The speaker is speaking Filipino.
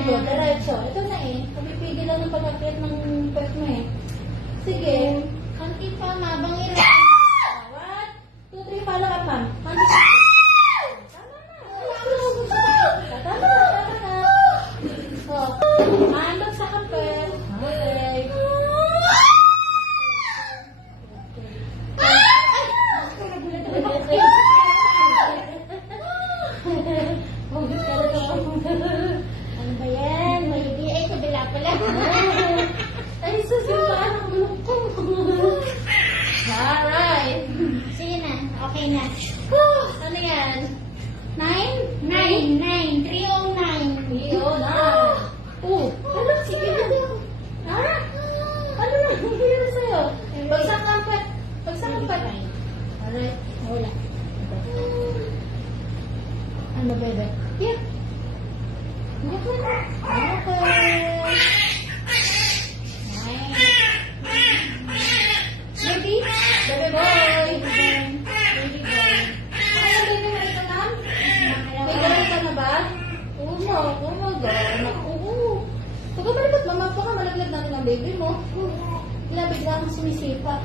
Very good. Diretso. Ito na eh. Kapipigil lang ng pag-akyat ng pet mo eh. Sige. Kanti pa, mabang ilan. 1, 2, 3, follow up, ma'am. Kanti pa. Tama na. So, maandog sa kapel. Okay. Hugot ka na ito. Ano ba yan? Maligi. Ay, kabila pala. Ay, susunod ako malungkong. Alright. Sige na. Okay na. Ano yan? 9? 9. 309. Iyo na. Ano? Sige na. Ha? Ano na? Hindi na sa'yo. Bagsak kampat. Bagsak kampat. Alright. Wala. Ano ba ito? Here. Iyak na. Okay. Baby? Baby boy. Baby boy. Ay, baby mo ito, ma'am? May gano'n ka na ba? Oo. Pag ka malapit, mama, baka malaglag natin ang baby mo. Bigla kang sumisipa.